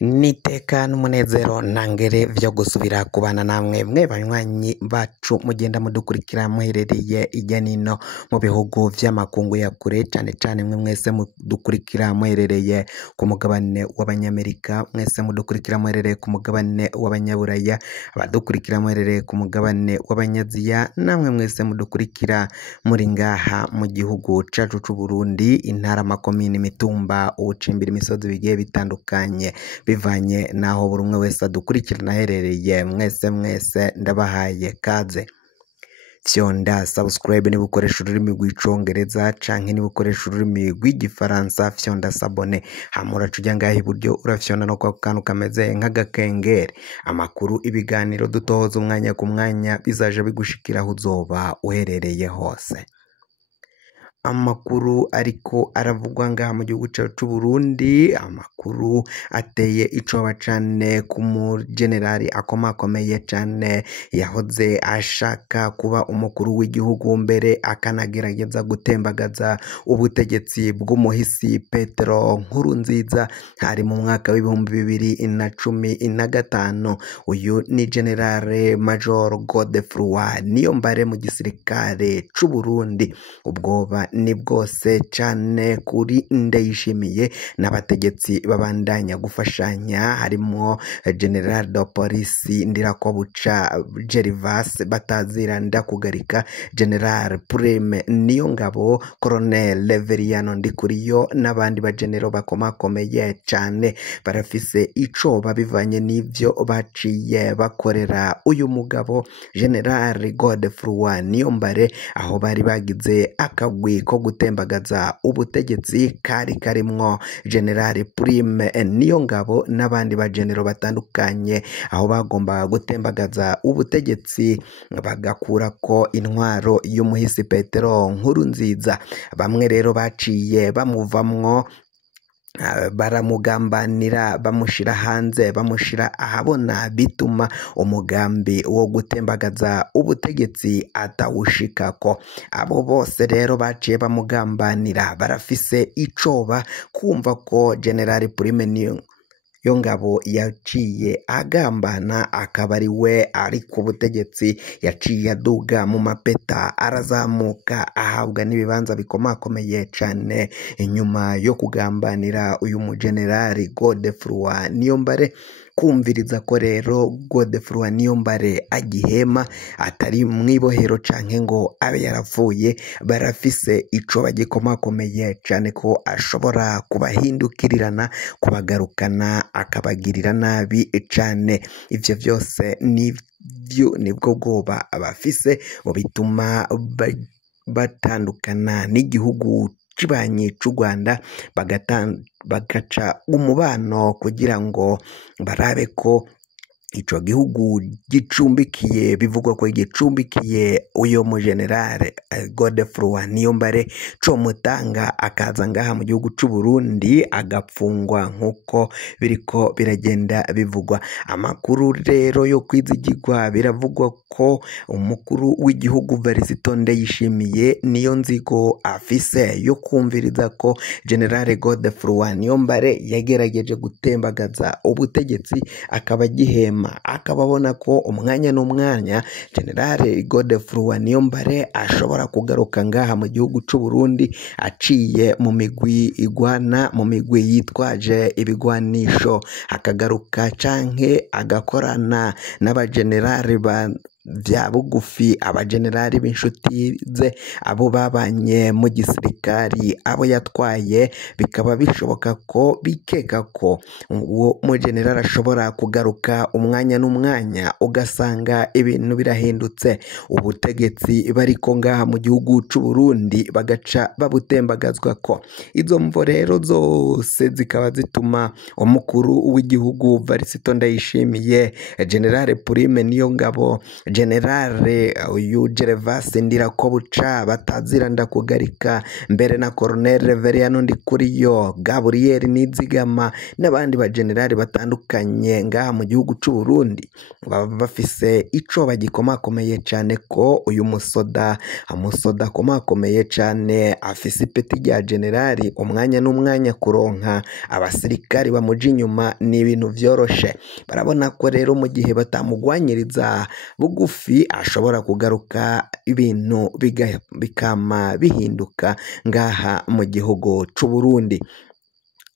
Niteka n'umunezero ntangere vyo gusubira kubana namwe mwe banywanyi bacu mugenda mudukurikira muherereye irya nino mu bihugu vy'amakungu ya kure, cane cane mwe mwese mudukurikira muherereye ku mugabane w'abanyamerika, mwese mudukurikira muherereye ku mugabane w'abanyaburaya, abadukurikira muherereye ku mugabane w'abanyaziya, namwe mwese mudukurikira muri ngaha mu gihugu cacu c'u Burundi, intara, amakomine, imitumba, ubucimbira, imisozi bigiye bitandukanye bivanye naho buri umwe wese adukurikirana aherereye. Mwese ndabahaye kaze. Fyonda subscribe niba ukoresha ururimi rw'icongereza canke niba ukoresha ururimi rw'igifaransa, fyonda sabone, hama uraca uja ngaha iburyo urafyonda no kwa kantu kameze nk'agakengeri, amakuru, ibiganiro dutohoza umwanya ku mwanya bizaja bigushikira aho uzoba uherereye hose. Amakuru ariko aravugwa ngaha mu gihugu cacu c'u Burundi, amakuru ateye icoba cane ku mujenerali akomakomeye cane yahoze ashaka kuba umukuru w'igihugu, mbere akanagerageza gutembagaza ubutegetsi bw'umuhisi Petero Nkurunziza hari mu mwaka w'2015. Uyu ni generale major Godefroid Niyombare mu gisirikare c'u Burundi. Ubwoba ni bwose cane kuri Ndayishimiye n'abategetsi babandanya gufashanya, harimwo general de police Ndirakobuca Gervas batazira ndakugarika, general Prime Niyongabo, colonel Leveriano Ndikuriyo n'abandi bagenero bakomakomeye cane barafise icoba bivanye n'ivyo baciye bakorera uyu mugabo general Godefroid Niyombare, aho bari bagize akagwi ko gutembagaza ubutegetsi kari karimwo general Prime Niyongabo n'abandi bagenero batandukanye, aho bagomba gutembagaza ubutegetsi bagakurako intwaro y'umuhisi Petero Nkurunziza. Bamwe rero baciye bamuvamwo, baramugambanira, bamushira hanze, bamushira ahabona, bituma umugambi wo gutembagaza ubutegetsi atawushikako. Abo bose rero baciye bamugambanira barafise icoba kumva ko general Prime Niyongabo yaciye agambana, akaba ari we ari ku butegetsi, yaciye aduga mu mapeta, arazamuka, ahabwa n'ibibanza bikomakomeye cane inyuma yo kugambanira uyu mujenerali Godefroid Niyombare. Kumviriza ko rero Godefroid Niyombare agihema, atari mwibohero canke ngo abe yarapfuye, barafise icoba gikomakomeye cane ko ashobora kubahindukirirana, kubagarukana, akabagirira nabi cane. Ivyo vyose nibwo bwoba abafise mu bituma batandukana n'igihugu kibanyi c'u Rwanda, bagaca umubano kugira ngo barabe ko ico gihugu gicumbikiye, bivugwa ko gicumbikiye uyo mujenerale Godefroid Niyombare, co mutanga akaza ngaha mu gihugu c'u Burundi agapfungwa nkuko biriko biragenda bivugwa. Amakuru rero yo kwizigirwa, biravugwa ko umukuru w'igihugu Varisito Ndayishimiye niyo nzigo afise yo kumviriza ko generale Godefroid Niyombare yagerageje gutembagaza ubutegetsi, akaba gihema, akababona ko umwanya n'umwanya generale Godefroid Niyombare ashobora kugaruka ngaha mu gihugu c'u Burundi aciye mu migwi igwana, mu migwi yitwaje ibigwanisho, akagaruka canke agakorana n'abagenerali vya bugufi, abagenerali b'inshuti ze, abo babanye mu gisirikari, abo yatwaye, bikaba bishoboka ko bikeka ko uwo mujenerali ashobora kugaruka umwanya n'umwanya, ugasanga ibintu birahindutse, ubutegetsi bariko ngaha mu gihugu c'u Burundi bagaca babutembagazwa ko. Izo mvo rero zose zikaba zituma umukuru w'igihugu Varisito Ndayishimiye, generale Prime Niyongabo, Generale uyu Gervase Ndirakobuca batazira ndakugarika mbere na Colonel Reverien Ndikuriyo, Gabriel Nizigama n'abandi ba generali batandukanye ngaha mu gihugu cy'u Burundi baba bafise ico bagikomakomeye cyane ko uyu musoda akomakomeye cyane afise ipeti rya generali, umwanya n'umwanya kuronka abasirikari bamuja inyuma ni ibintu vyoroshe. Barabona ko rero mu gihe batamugwanyiriza bugufi ashobora kugaruka ibintu bikama bihinduka ngaha mu gihugu cy'u Burundi.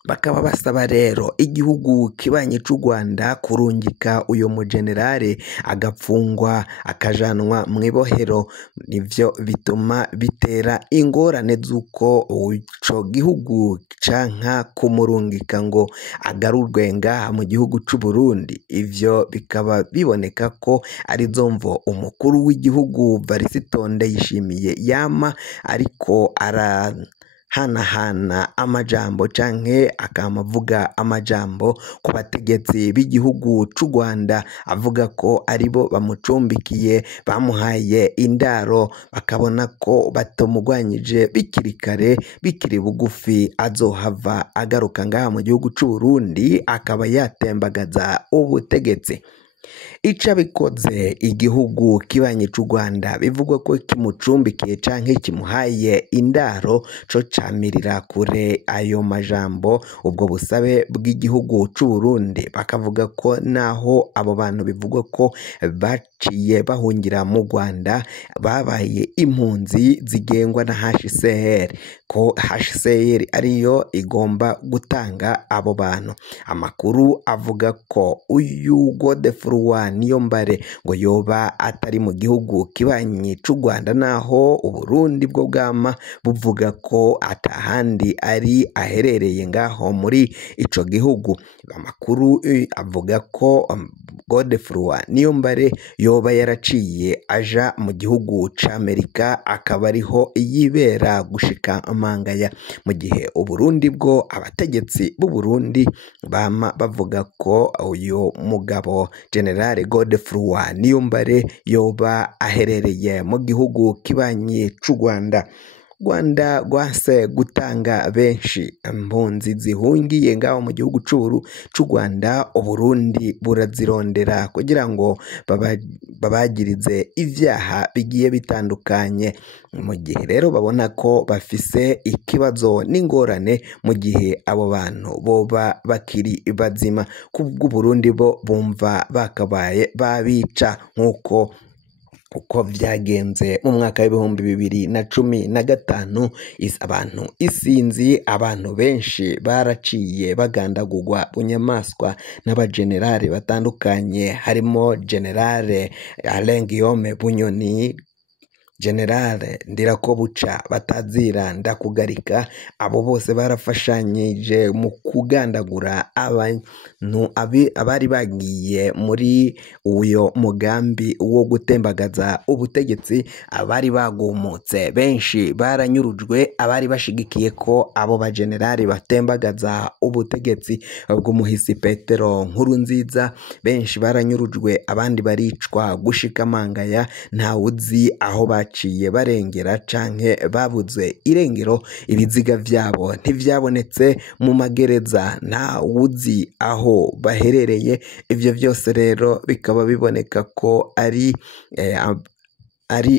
Bakaba basaba rero igihugu kibanye cy'u Rwanda kurungika uyu mugenerale agapfungwa akajanwa mu ibohero. Nivyo bituma bitera ingorane z'uko ico gihugu canka kumurungika ngo agarurwe ngaha mu gihugu cy'u Burundi. Ivyo bikaba biboneka ko ari zomvo umukuru w'igihugu Varisito Ndayishimiye yama ariko hanahana amajambo canke akamavuga amajambo ku bategetsi b'igihugu cy'u Rwanda, avuga ko aribo bamucumbikiye bamuhaye indaro, bakabona ko batamugwanyije bikiri kare bikiri bugufi azohava agaruka ngaha mu gihugu cy'u Burundi akaba yatembagaza ubutegetsi. Ica bikoze igihugu kibanye cy'u Rwanda bivugwa ko kimucumbikiye canke kimuhaye indaro co camirira kure ayo majambo ubwo busabe bw'igihugu cy'u Burundi, bakavuga ko naho abo bantu bivugwa ko baciye bahungira mu Rwanda babaye impunzi zigengwa na HCR, ko HCR ariyo igomba gutanga abo bantu. Amakuru avuga ko uyu Godefroid Niyombare ngo yoba atari mu gihugu kibanye cy'u Rwanda, naho Uburundi bwo bwama buvuga ko atahandi ari aherereye ngaho muri ico gihugu. Amakuru avuga ko Godefroid Niyombare yoba yaraciye aja mu gihugu c'Amerika akaba ariho yibera gushika amangaya, mu gihe Uburundi bwo abategetsi b'u Burundi bama bavuga ko uyu mugabo General Godefroid Niyombare yoba aherereye mu gihugu kibanye cy'u Rwanda. Rwanda rwase gutanga benshi impunzi zihungiye ngaho mu gihugu cy'u Rwanda, Uburundi burazirondera kugira ngo babagirize ivyaha bigiye bitandukanye, mu gihe rero babona ko bafise ikibazo n'ingorane mu gihe abo bantu boba bakiri bazima. Kubwo Burundi bo bumva bakabaye babica nk'uko vyagenze mu mwaka w'ibihumbi 2015. Abantu isinzi, abantu benshi baraciye bagandagurwa bunyamaswa n'abagenerale batandukanye, harimo Generale Alain Guillaume Bunyoni, Generale Ndirakobuca batazira ndakugarika. Abo bose barafashanyije mu kugandagura abantu abari bagiye muri uyo mugambi wo gutembagaza ubutegetsi. Abari bagumutse benshi baranyurujwe, abari bashigikiye ko abo bagenerali batembagaza ubutegetsi bw'umuhisi Petero Nkurunziza benshi baranyurujwe, abandi baricwa gushika amangaya, nta uzi aho baciye barengera canke babuze irengero. Ibiziga vyabo ntivyabonetse mu magereza, nta uzi aho baherereye. Ivyo vyose rero bikaba biboneka ko ari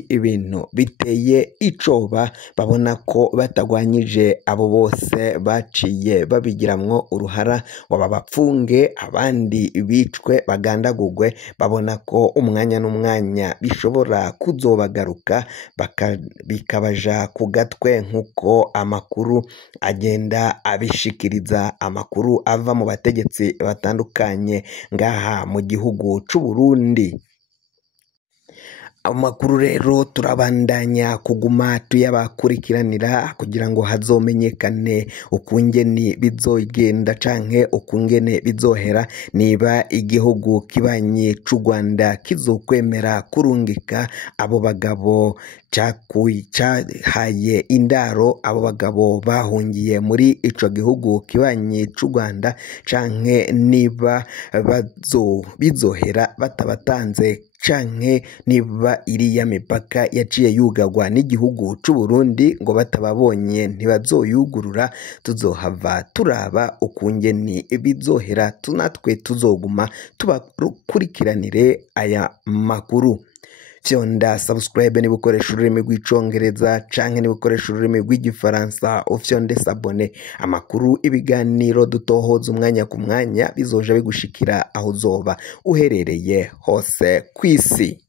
ibintu biteye icoba. Babona ko batagwanyije abo bose baciye babigiramwo uruhara ngo babapfunge, abandi bicwe bagandagurwe. Babona ko umwanya n'umwanya bishobora kuzobagaruka bikabaja ku gatwe, nk'uko amakuru agenda abishikiriza, amakuru ava mu bategetsi batandukanye ngaha mu gihugu cy'u Burundi. Amakuru rero turabandanya kuguma tuyabakurikiranira kugira ngo hazomenyekane ukungene bizogenda canke ukungene bizohera, niba igihugu kibanye cy'u Rwanda kizokwemera kurungika abo bagabo cahaye indaro, abo bagabo bahungiye muri ico gihugu kibanye cy'u Rwanda, canke niba bizohera batabatanze canke niba iriya mipaka yaciye yugagwa n'igihugu c'u Burundi ngo batababonye ntibazoyugurura, tuzohava turaba ukungene bizohera, natwe tuzoguma tubakurikiranire aya makuru. Fyonda subscribe niba ukoresha ururimi rw'icongereza canke niba ukoresha ururimi rw'igifaransa, ufyonde sabone. Amakuru, ibiganiro dutohoza umwanya ku mwanya bizoja bigushikira aho uzoba uherereye hose kw'isi.